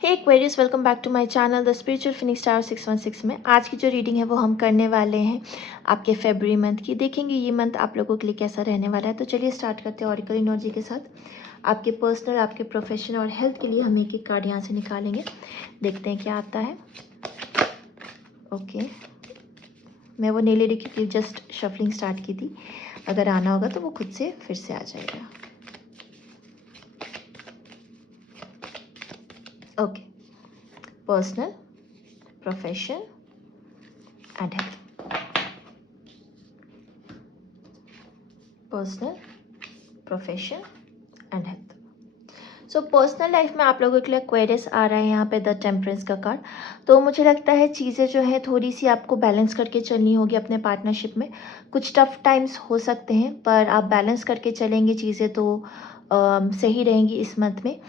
Hey Aquarius, welcome back to my channel the spiritual phoenix star 616 में। आज की जो रीडिंग है वो हम करने वाले हैं आपके फरवरी मंथ की। देखेंगे ये मंथ आप लोगों के लिए कैसा रहने वाला है। तो चलिए स्टार्ट करते हैं ऑरिकल एनर्जी के साथ। आपके पर्सनल, आपके प्रोफेशन और हेल्थ के लिए हम एक एक कार्ड यहाँ से निकालेंगे, देखते हैं क्या आता है। ओके, मैं वो नहीं ले रही क्योंकि जस्ट शफलिंग स्टार्ट की थी। अगर आना होगा तो वो खुद से फिर से आ जाएगा। Okay, personal, profession and health. Personal, profession and health. So personal life में आप लोगों के लिए एक्वेरियस आ रहा है यहाँ पे द टेम्परेंस का कार्ड। तो मुझे लगता है चीज़ें जो है थोड़ी सी आपको बैलेंस करके चलनी होगी अपने पार्टनरशिप में। कुछ टफ टाइम्स हो सकते हैं पर आप बैलेंस करके चलेंगे चीज़ें तो सही रहेंगी इस मंथ में।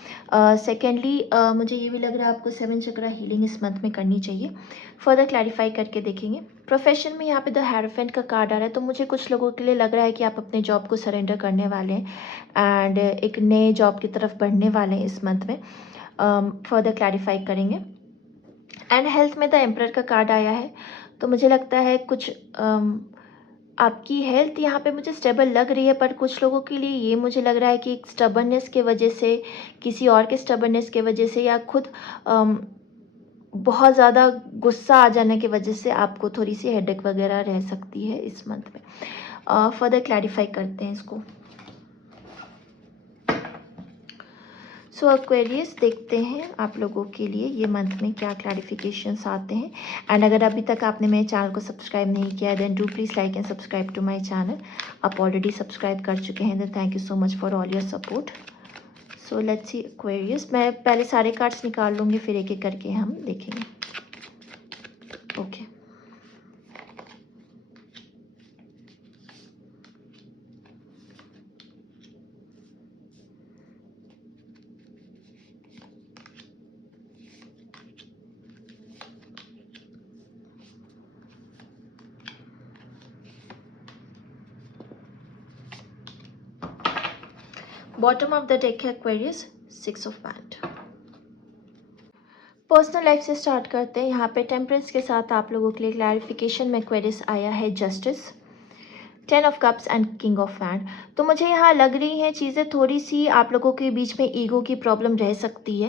सेकेंडली मुझे ये भी लग रहा है आपको 7 चक्रा हीलिंग इस मंथ में करनी चाहिए। फर्दर क्लैरिफाई करके देखेंगे। प्रोफेशन में यहाँ पे द हेरोफेंट का कार्ड आ रहा है, तो मुझे कुछ लोगों के लिए लग रहा है कि आप अपने जॉब को सरेंडर करने वाले हैं एंड एक नए जॉब की तरफ बढ़ने वाले हैं इस मंथ में। फर्दर क्लैरिफाई करेंगे। एंड हेल्थ में द एम्परर का कार्ड आया है, तो मुझे लगता है कुछ आपकी हेल्थ यहाँ पे मुझे स्टेबल लग रही है, पर कुछ लोगों के लिए ये मुझे लग रहा है कि एक स्टबर्नेस के वजह से, किसी और के स्टबर्नेस के वजह से, या खुद बहुत ज़्यादा गुस्सा आ जाने की वजह से आपको थोड़ी सी हेडेक वगैरह रह सकती है इस मंथ में। फर्दर क्लैरिफाई करते हैं इसको। सो एक्वेरियस, देखते हैं आप लोगों के लिए ये मंथ में क्या क्लैरिफिकेशंस आते हैं। एंड अगर अभी तक आपने मेरे चैनल को सब्सक्राइब नहीं किया है then do please like and subscribe to my channel. आप ऑलरेडी सब्सक्राइब कर चुके हैं then thank you so much for all your support. So let's see Aquarius, मैं पहले सारे कार्ड्स निकाल लूँगी फिर एक एक करके हम देखेंगे। Okay, bottom of the deck है Aquarius 6 of pant. Personal life से स्टार्ट करते हैं। यहाँ पे टेम्परेंस के साथ आप लोगों के लिए क्लैरिफिकेशन में एक्वेरियस आया है justice, 10 of cups and king of फैंड। तो मुझे यहाँ लग रही हैं चीज़ें थोड़ी सी आप लोगों के बीच में ईगो की प्रॉब्लम रह सकती है।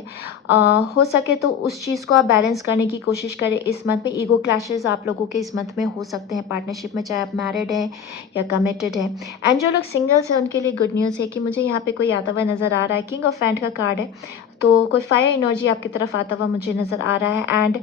हो सके तो उस चीज़ को आप बैलेंस करने की कोशिश करें इस मंथ में। ईगो क्लैशेस आप लोगों के इस मंथ में हो सकते हैं पार्टनरशिप में, चाहे आप मैरिड हैं या कमिटेड हैं। एंड जो लोग सिंगल्स हैं उनके लिए गुड न्यूज़ है कि मुझे यहाँ पे कोई आता हुआ नज़र आ रहा है। किंग ऑफ फैंड का कार्ड है, तो कोई फायर एनर्जी आपकी तरफ आता हुआ मुझे नज़र आ रहा है। एंड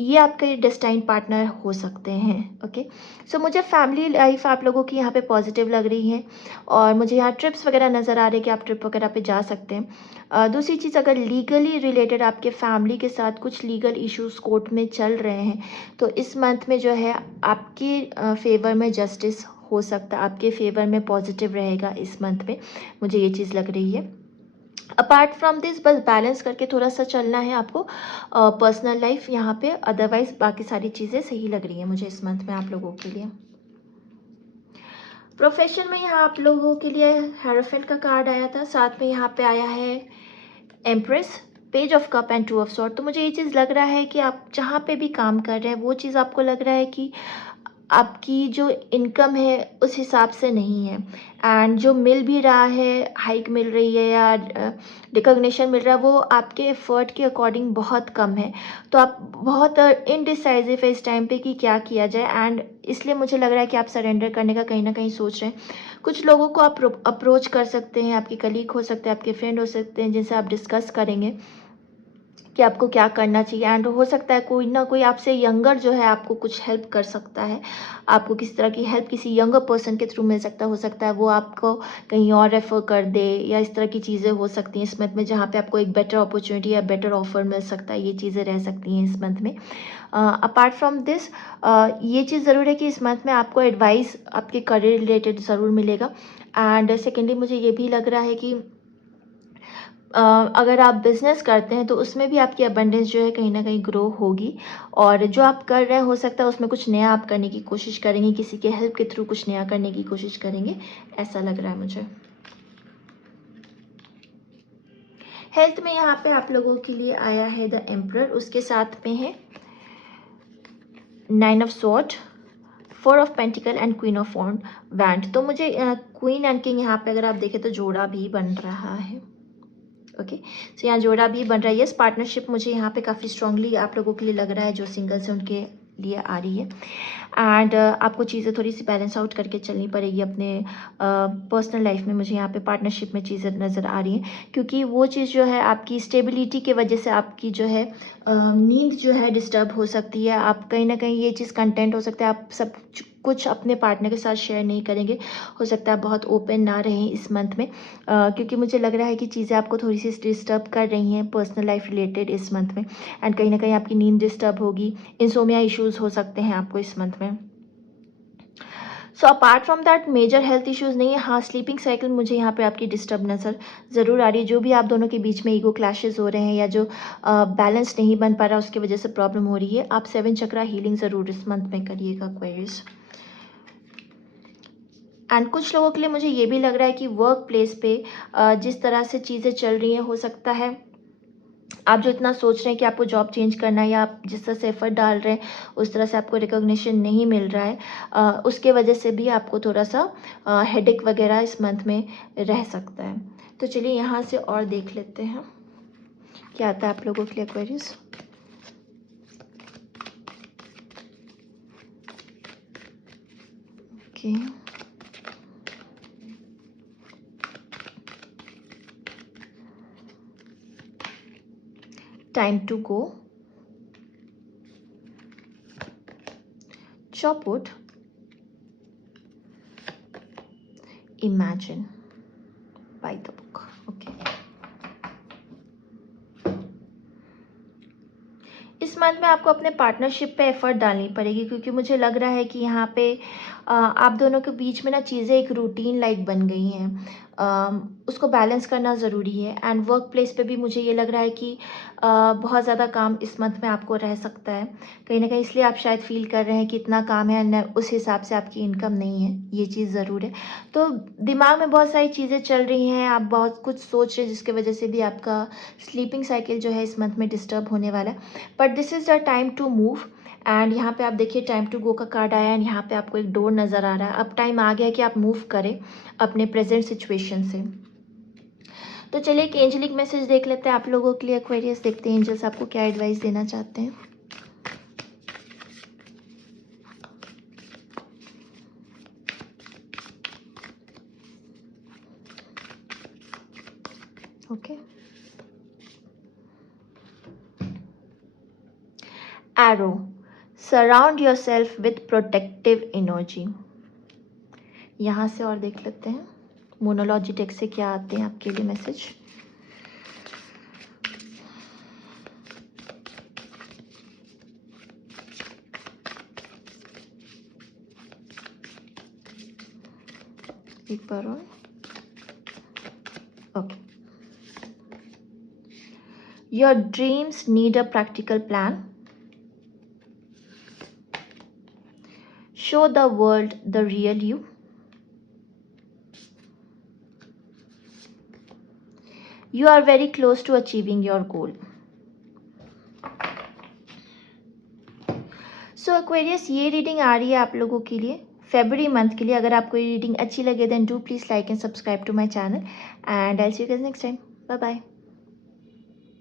ये आपके डेस्टाइन पार्टनर हो सकते हैं। ओके, सो मुझे फैमिली लाइफ आप लोगों की यहाँ पे पॉजिटिव लग रही है और मुझे यहाँ ट्रिप्स वगैरह नज़र आ रही है कि आप ट्रिप वगैरह पे जा सकते हैं। दूसरी चीज़, अगर लीगली रिलेटेड आपके फैमिली के साथ कुछ लीगल इश्यूज कोर्ट में चल रहे हैं तो इस मंथ में जो है आपके फेवर में जस्टिस हो सकता है, आपके फेवर में पॉजिटिव रहेगा इस मंथ में, मुझे ये चीज़ लग रही है। अपार्ट फ्रॉम दिस बस बैलेंस करके थोड़ा सा चलना है आपको पर्सनल लाइफ यहाँ पे, अदरवाइज बाकी सारी चीज़ें सही लग रही हैं मुझे इस मंथ में आप लोगों के लिए। प्रोफेशन में यहाँ आप लोगों के लिए हेरोफेंट का कार्ड आया था, साथ में यहाँ पे आया है empress, page of cup and 2 of sword. तो मुझे ये चीज़ लग रहा है कि आप जहाँ पे भी काम कर रहे हैं वो चीज़ आपको लग रहा है कि आपकी जो इनकम है उस हिसाब से नहीं है, एंड जो मिल भी रहा है, हाइक मिल रही है या रिकॉग्निशन मिल रहा है, वो आपके एफर्ट के अकॉर्डिंग बहुत कम है। तो आप बहुत इनडिसाइजिव है इस टाइम पे कि क्या किया जाए, एंड इसलिए मुझे लग रहा है कि आप सरेंडर करने का कहीं ना कहीं सोच रहे हैं। कुछ लोगों को आप अप्रोच कर सकते हैं, आपके कलीग हो सकते हैं, आपके फ्रेंड हो सकते हैं, जिनसे आप डिस्कस करेंगे कि आपको क्या करना चाहिए। एंड हो सकता है कोई ना कोई आपसे यंगर जो है आपको कुछ हेल्प कर सकता है, आपको किसी तरह की हेल्प किसी यंगर पर्सन के थ्रू मिल सकता है। हो सकता है वो आपको कहीं और रेफ़र कर दे या इस तरह की चीज़ें हो सकती हैं इस मंथ में, जहाँ पे आपको एक बेटर अपॉर्चुनिटी या बेटर ऑफर मिल सकता है। ये चीज़ें रह सकती हैं इस मंथ में। अपार्ट फ्रॉम दिस, ये चीज़ ज़रूर है कि इस मंथ में आपको एडवाइस आपके करियर रिलेटेड ज़रूर मिलेगा। एंड सेकेंडली मुझे ये भी लग रहा है कि अगर आप बिज़नेस करते हैं तो उसमें भी आपकी अबंडेंस जो है कहीं ना कहीं ग्रो होगी, और जो आप कर रहे हैं हो सकता है उसमें कुछ नया आप करने की कोशिश करेंगे, किसी के हेल्प के थ्रू कुछ नया करने की कोशिश करेंगे, ऐसा लग रहा है मुझे। हेल्थ में यहाँ पे आप लोगों के लिए आया है द एम्परर, उसके साथ में है 9 of sword, 4 of pentacle and queen of wand. तो मुझे क्वीन एंड किंग यहाँ पे अगर आप देखें तो जोड़ा भी बन रहा है। ओके, सो यहाँ जोड़ा भी बन रहा है। यस, पार्टनरशिप मुझे यहाँ पे काफ़ी स्ट्रांगली आप लोगों के लिए लग रहा है, जो सिंगल्स हैं उनके लिए आ रही है। एंड आपको चीज़ें थोड़ी सी बैलेंस आउट करके चलनी पड़ेगी अपने पर्सनल लाइफ में। मुझे यहाँ पे पार्टनरशिप में चीज़ें नज़र आ रही हैं, क्योंकि वो चीज़ जो है आपकी स्टेबिलिटी के वजह से आपकी जो है नींद जो है डिस्टर्ब हो सकती है। आप कहीं ना कहीं ये चीज़ कंटेंट हो सकता है आप सब कुछ अपने पार्टनर के साथ शेयर नहीं करेंगे। हो सकता है बहुत ओपन ना रहें इस मंथ में, क्योंकि मुझे लग रहा है कि चीज़ें आपको थोड़ी सी डिस्टर्ब कर रही हैं पर्सनल लाइफ रिलेटेड इस मंथ में। एंड कहीं ना कहीं आपकी नींद डिस्टर्ब होगी, इंसोमिया इश्यूज़ हो सकते हैं आपको इस मंथ में। So apart from that major health issues नहीं है। हाँ, स्लीपिंग साइकिल मुझे यहाँ पे आपकी डिस्टर्ब नज़र ज़रूर आ रही है। जो भी आप दोनों के बीच में ईगो क्लैशेस हो रहे हैं या जो बैलेंस नहीं बन पा रहा उसकी वजह से प्रॉब्लम हो रही है, आप 7 चक्रा हीलिंग ज़रूर इस मंथ में करिएगा क्वेरीज। एंड कुछ लोगों के लिए मुझे ये भी लग रहा है कि वर्क प्लेस पे जिस तरह से चीज़ें चल रही हैं, हो सकता है आप जो इतना सोच रहे हैं कि आपको जॉब चेंज करना है या आप जिस तरह से एफर्ट डाल रहे हैं उस तरह से आपको रिकॉग्निशन नहीं मिल रहा है, उसके वजह से भी आपको थोड़ा सा हेडेक वगैरह इस मंथ में रह सकता है। तो चलिए यहाँ से और देख लेते हैं क्या आता है आप लोगों के लिए queries. Okay, time to go, chop wood, imagine by the book. Okay, इस मंथ में आपको अपने पार्टनरशिप पे एफर्ट डालनी पड़ेगी, क्योंकि मुझे लग रहा है कि यहाँ पे आप दोनों के बीच में ना चीज़ें एक रूटीन लाइक बन गई हैं। उसको बैलेंस करना ज़रूरी है। एंड वर्क प्लेस पे भी मुझे ये लग रहा है कि बहुत ज़्यादा काम इस मंथ में आपको रह सकता है कहीं ना कहीं, इसलिए आप शायद फील कर रहे हैं कि इतना काम है न उस हिसाब से आपकी इनकम नहीं है, ये चीज़ ज़रूर है। तो दिमाग में बहुत सारी चीज़ें चल रही हैं, आप बहुत कुछ सोच रहे हैं जिसकी वजह से भी आपका स्लीपिंग साइकिल जो है इस मंथ में डिस्टर्ब होने वाला है। But this is the time to move. And यहाँ पे आप देखिए टाइम टू गो का कार्ड आया है। यहाँ पे आपको एक डोर नज़र आ रहा है। अब टाइम आ गया है कि आप मूव करें अपने प्रेजेंट सिचुएशन से। तो चलिए एक एंजलिक मैसेज देख लेते हैं आप लोगों के लिए एक्वेरियस। देखते हैं एंजल्स आपको क्या एडवाइस देना चाहते हैं। Okay, arrow, surround your self with protective energy. यहाँ से और देख लेते हैं मोनोलॉजी टेक से क्या आते हैं आपके लिए मैसेज। एक बार और। Okay, your dreams need a practical plan, show the world the real you, you are very close to achieving your goal. So Aquarius, ये रीडिंग आ रही है आप लोगों के लिए फरवरी मंथ के लिए। अगर आपको ये रीडिंग अच्छी लगे then do please like and subscribe to my channel and I see you guys next time. Bye bye.